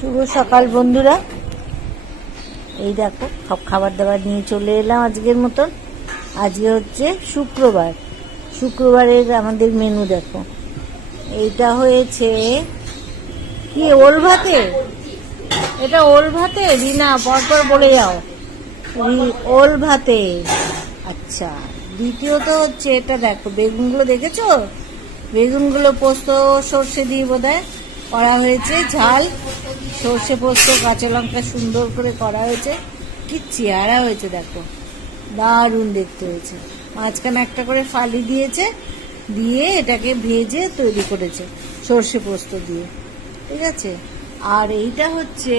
শুভ সকাল, বন্ধুরা। এই দেখো, সব খাবার দাবার নিয়ে চলে এলাম আজকের মতন। আজকে হচ্ছে শুক্রবার। শুক্রবারের আমাদের মেনু দেখো। এইটা হয়েছে কি, ওল ভাতে? এটা ওল ভাতে? রিনা, পরপর বলে যাও। ওল ভাতে। আচ্ছা দ্বিতীয়ত হচ্ছে এটা দেখো, বেগুনগুলো দেখেছ? বেগুনগুলো পোস্ত, সর্ষে দিয়ে বোধহয়। করা হয়েছে, ঝাল, সর্ষে পোস্ত, কাঁচা লঙ্কা সুন্দর করে করা হয়েছে, কি চেহারা হয়েছে দেখো, দারুণ দেখতে হয়েছে। মাঝখানে একটা করে ফালি দিয়েছে, দিয়ে এটাকে ভেজে তৈরি করেছে, সর্ষে পোস্ত দিয়ে, ঠিক আছে? আর এইটা হচ্ছে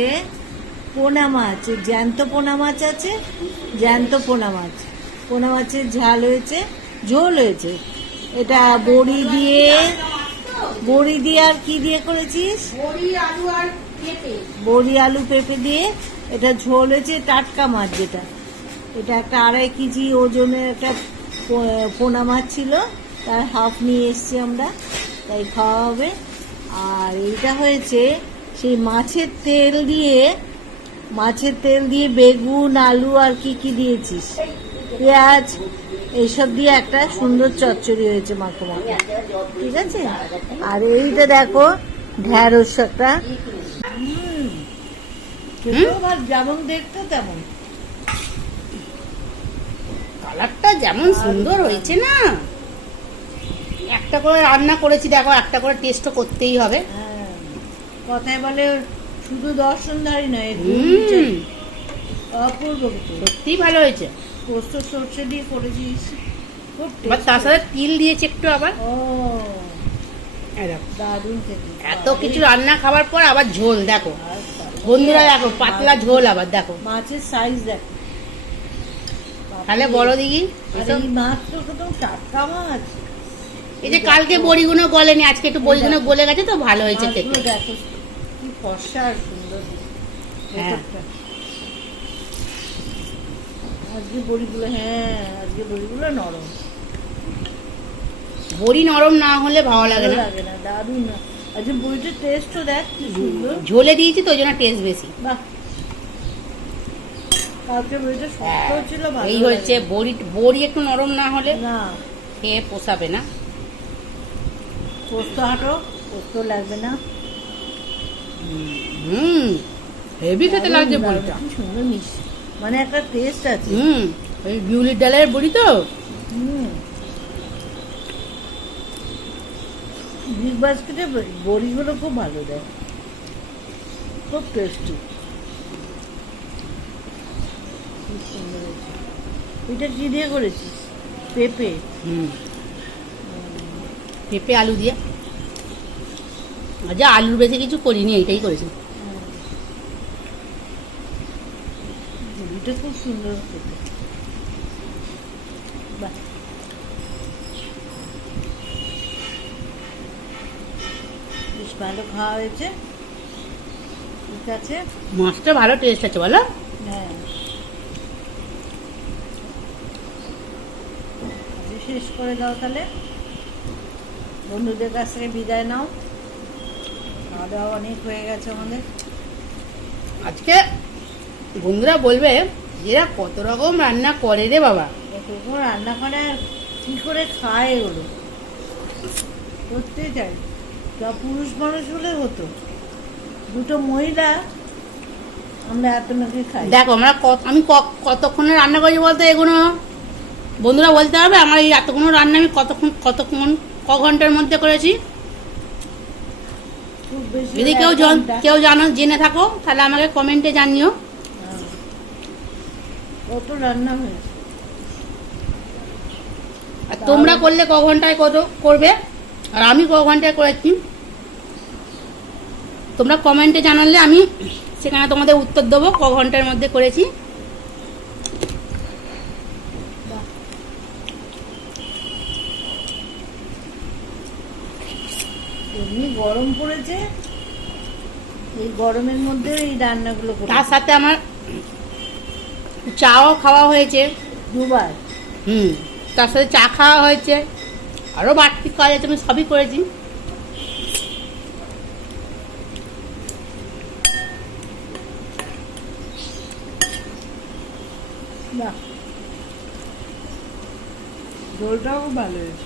পোনা মাছ, জ্যান্ত পোনা মাছ আছে, জ্যান্ত পোনা মাছ, পোনা মাছের ঝাল হয়েছে, ঝোল হয়েছে। এটা বড়ি দিয়ে বড়ি দিয়ে আর কি দিয়ে করেছিস? বড়ি আলু আর পেঁপে। বড়ি আলু পেঁপে দিয়ে এটা ঝোল হয়েছে টাটকা মাছ যেটা। এটা একটা আড়াই কেজি ওজনের একটা পোনা মাছ ছিল তার হাফ নিয়ে এসছি আমরা তাই খাওয়া হবে। আর এইটা হয়েছে সেই মাছের তেল দিয়ে মাছের তেল দিয়ে বেগুন আলু আর কি কি দিয়েছিস? পেঁয়াজ এইসব দিয়ে একটা সুন্দর চচ্চড়ি হয়েছে মাখো মাখো। ঠিক আছে? আর এইটা দেখো ঢ্যাঁড়স একটা। যেমন দেখতে তেমন। কালারটা যেমন সুন্দর হয়েছে না। একটা করে রান্না করেছি দেখো একটা করে টেস্টও করতেই হবে। হ্যাঁ। কথায় বলে শুধু দর্শনধারী নয় অপূর্ব। খেতে। সত্যিই ভালো হয়েছে। পোস্ত সর্ষে দিয়ে করেছিস? এবার তার সাথে তিল দিয়েছি একটু আবার। ও দারুণ খেতে। এত কিছু রান্না খাবার পর আবার ঝোল দেখো। বন্ধুরা দেখো পাতলা ঝোল আবার দেখো। মাছের সাইজ দেখ। তাহলে বড় দিঘি মাছ তো টাটকা মাছ। এই যে কালকে বড়িগুলো গলেনি আজকে একটু বড়িগুলো গলে গেছে তো ভালো হয়েছে খেতে। দেখো কি ফর্সা আর সুন্দর। হ্যাঁ। আজকে বড়িগুলো হ্যাঁ আজকে বড়িগুলো নরম। বড়ি নরম না হলে ভালো লাগে না। লাগে না দারুণ না। আজকে বড়িটার টেস্টও দেখ কি সুন্দর। ঝোলে দিয়েছি তো ওই জন্য টেস্ট বেশি। বাহ। কালকে বড়িটা শক্ত ছিল ভালো এই হচ্ছে বড়ি বড়ি একটু নরম না হলে না। খেয়ে পোষাবে না। পোস্ত হাঁটো পোস্ত লাগবে না। হুম হেভি খেতে লাগছে বড়িটা। সুন্দর মিষ্টি। মানে একটা টেস্ট আছে। হুম ওই বিউলির ডালের বড়ি তো? হুম। বিগ বাস্কেটে বড়িগুলো খুব ভালো দেয়। খুব টেস্টি খুব সুন্দর হয়েছে। এটা কি দিয়ে করেছিস? পেঁপে? হুম। পেঁপে আলু দিয়ে। আচ্ছা আলুর বেশি কিছু করিনি এইটাই করেছি। বড়িটা খুব সুন্দর বাহ বেশ ভালো খাওয়া হয়েছে ঠিক আছে মাছটা ভালো টেস্ট আছে বলো হ্যাঁ শেষ করে দাও তাহলে বন্ধুদের কাছ থেকে বিদায় নাও খাওয়া দাওয়া অনেক হয়ে গেছে আমাদের আজকে বন্ধুরা বলবে এরা কত রকম রান্না করে রে বাবা? এরকম রান্না করে কি করে খায় এগুলো করতে চাই যা পুরুষ মানুষ হলে হতো। দুটো মহিলা আমরা এত নাকি খাই। দেখো আমরা আমি কতক্ষণে রান্না করেছি বলতে এগুলো? বন্ধুরা বলতে হবে আমার এই এতক্ষণ রান্না আমি কতক্ষণ কতক্ষণ ক ঘণ্টার মধ্যে করেছি? যদি কেউ জন- কেউ জানো জেনে থাকো তাহলে আমাকে কমেন্টে জানিও। কত রান্না হয়েছে। আর তোমরা করলে ক ঘন্টায় কত করবে? আর আমি ক ঘন্টায় করেছি। তোমরা কমেন্টে জানালে আমি সেখানে তোমাদের উত্তর দেবো ক ঘণ্টার মধ্যে করেছি। এমনি গরম পড়েছে এই গরমের মধ্যে এই রান্নাগুলো তার সাথে আমার চাও খাওয়া হয়েছে। দুবার। হুম তার সাথে চা খাওয়া হয়েছে। আরও বাড়তি কাজ আছে আমি সবই করেছি। ঝোলটাও ভালো হয়েছে।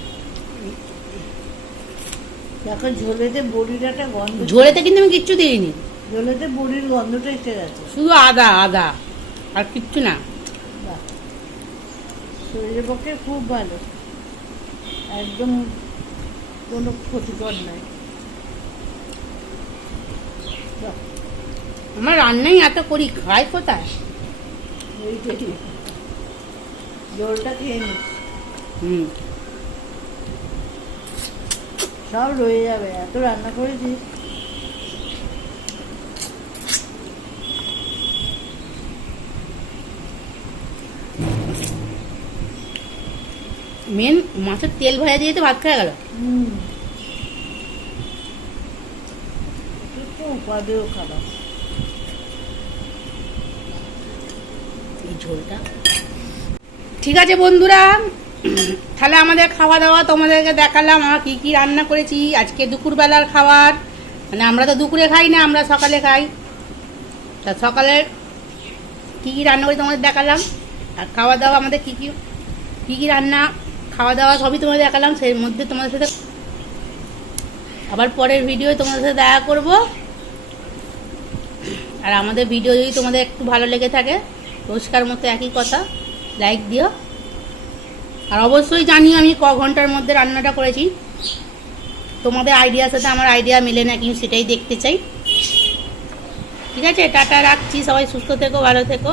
এখন ঝোলেতে বড়িটা গন্ধ ঝোলেতে কিন্তু আমি কিচ্ছু দিইনি। ঝোলেতে বড়ির গন্ধটা এসে গেছে। শুধু আদা আদা। আর কিচ্ছু না। শরীরের পক্ষে খুব ভালো। একদম কোনো ক্ষতিকর নাই আমার রান্নাই এত করি খাই কোথায়? জলটা খেয়ে নিস হুম। সব রয়ে যাবে এত রান্না করেছিস। মেন মাছের তেল ভাজা দিয়ে তো ভাত খাওয়া গেল। ঝোলটা। ঠিক আছে বন্ধুরা তাহলে আমাদের খাওয়া দাওয়া তোমাদেরকে দেখালাম আমরা কী কী রান্না করেছি আজকে দুপুরবেলার খাবার। মানে আমরা তো দুপুরে খাই না আমরা সকালে খাই। তা সকালের কী কী রান্না করে তোমাদের দেখালাম আর খাওয়া দাওয়া আমাদের কী কী কী কী রান্না খাওয়া দাওয়া সবই তোমাদের দেখালাম, সেই মধ্যে তোমাদের সাথে আবার পরের ভিডিও তোমাদের সাথে দেখা করব। আর আমাদের ভিডিও যদি তোমাদের একটু ভালো লেগে থাকে রোজকার মতো একই কথা লাইক দিও। আর অবশ্যই জানি আমি ক ঘণ্টার মধ্যে রান্নাটা করেছি। তোমাদের আইডিয়ার সাথে আমার আইডিয়া মেলে না, কিন্তু সেটাই দেখতে চাই। ঠিক আছে, টাটা, রাখছি। সবাই সুস্থ থেকো, ভালো থেকো।